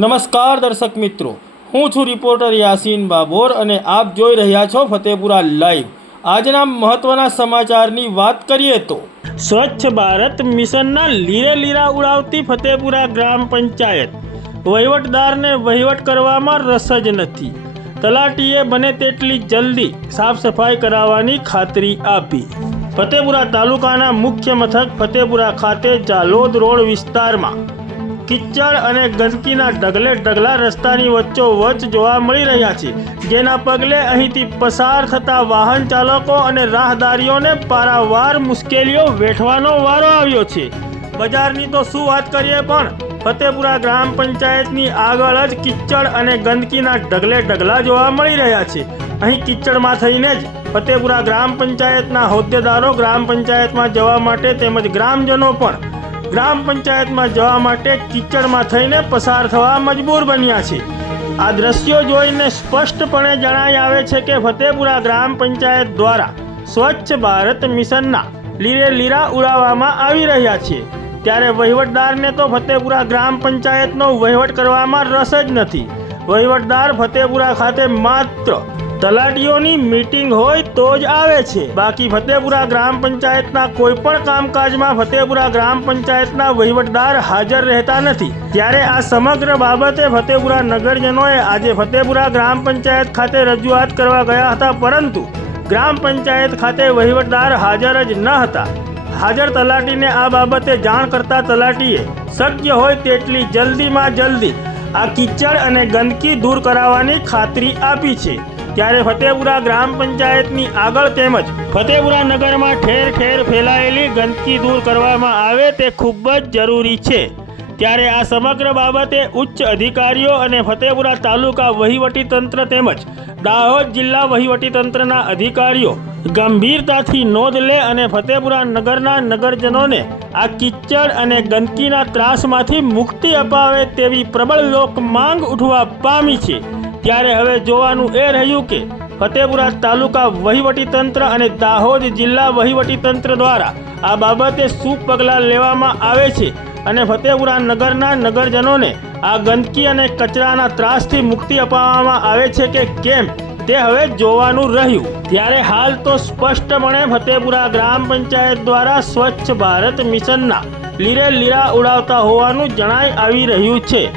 નમસ્કાર દર્શક મિત્રો, હું છું રિપોર્ટર યાસીન બાબોર અને આપ જોઈ રહ્યા છો ફતેપુરા લાઈવ। આજના મહત્વના સમાચારની વાત કરીએ તો સ્વચ્છ ભારત મિશનના લીરે લીરા ઉડાવતી ફતેપુરા ગ્રામ પંચાયત, વહીવટદારને વહીવટ કરવામાં રસ જ નથી। તલાટીએ બને તેટલી જલ્દી સાફ સફાઈ કરાવવાની ખાતરી આપી। ફતેપુરા તાલુકાના મુખ્ય મથક ફતેપુરા ખાતે જાલોદ રોડ વિસ્તારમાં કિચડ અને ગંદકીના ઢગલે ઢગલા રસ્તાની વચ્ચોવચ્ચ જોવા મળી રહ્યા છે, જેના પગલે અહીંથી પસાર થતા વાહન ચાલકો અને રાહદારીઓને પારાવાર મુશ્કેલીઓ વેઠવાનો વારો આવ્યો છે। બજારની તો શું વાત કરીએ, પણ ફતેપુરા ગ્રામ પંચાયતની આગળ જ કિચડ અને ગંદકીના ઢગલે ઢગલા જોવા મળી રહ્યા છે। અહીં કિચડમાં થઈને જ ફતેપુરા ગ્રામ પંચાયતના હોદ્દેદારો ગ્રામ પંચાયતમાં જવા માટે તેમજ ગ્રામજનો પણ ગ્રામ પંચાયતમાં જવા માટે કિચડમાં થઈને પસાર થવા મજબૂર બન્યા છે। આ દ્રશ્યો જોઈને સ્પષ્ટપણે જણાઈ આવે છે કે ફતેપુરા ગ્રામ પંચાયત દ્વારા સ્વચ્છ ભારત મિશનના લીરે લીરા ઉડાવવામાં આવી રહ્યા છે, ત્યારે વહીવટદારને તો ફતેપુરા ગ્રામ પંચાયતનો વહીવટ કરવામાં રસ જ નથી। વહીવટદાર ફતેપુરા ખાતે માત્ર તલાટીઓની મીટિંગ હોય તો જ આવે છે, બાકી ફતેપુરા ગ્રામ પંચાયતના કોઈ પણ કામકાજમાં ફતેપુરા ગ્રામ પંચાયતના વહીવટદાર હાજર રહેતા નથી। ત્યારે આ સમગ્ર બાબતે ફતેપુરા નગરજનોએ આજે ફતેપુરા ગ્રામ પંચાયત ખાતે રજૂઆત કરવા ગયા હતા, પરંતુ ગ્રામ પંચાયત ખાતે વહીવટદાર હાજર જ ન હતા। હાજર તલાટીને આ બાબતે જાણ કરતા તલાટીએ શક્ય હોય તેટલી જલ્દીમાં જલ્દી આ કિચડ અને ગંદકી દૂર કરાવવાની ખાતરી આપી છે। ત્યારે ફતેપુરા ગ્રામ પંચાયતની આગળ તેમજ ફતેપુરા નગરમાં ઠેર ઠેર ફેલાયેલી ગંદકી દૂર કરવામાં આવે તે ખૂબ જ જરૂરી છે। ત્યારે આ સમગ્ર બાબતે ઉચ્ચ અધિકારીઓ અને ફતેપુરા તાલુકા વહીવટીતંત્ર તેમજ દાહોદ જિલ્લા વહીવટીતંત્રના અધિકારીઓ ગંભીરતાથી નોંધ લે અને ફતેપુરા નગરના નગરજનોને આ કિચડ અને ગંદકીના ત્રાસમાંથી મુક્તિ અપાવે તેવી પ્રબળ લોક માંગ ઉઠવા પામી છે। ત્યારે હવે જોવાનું એ રહ્યું કે ફતેપુરા તાલુકા વહીવટીતંત્ર અને દાહોદ જિલ્લા વહીવટીતંત્ર દ્વારા આ બાબતે શું પગલાં લેવામાં આવે છે અને ફતેપુરા નગરના નગરજનોને આ ગંદકી અને કચરાના ત્રાસથી મુક્તિ અપાવવામાં આવે છે કે કેમ, તે હવે જોવાનું રહ્યું। ત્યારે હાલ તો સ્પષ્ટપણે ફતેપુરા ગ્રામ પંચાયત દ્વારા સ્વચ્છ ભારત મિશનના લીરે લીરા ઉડાવતા હોવાનું જણાઈ આવી રહ્યું છે।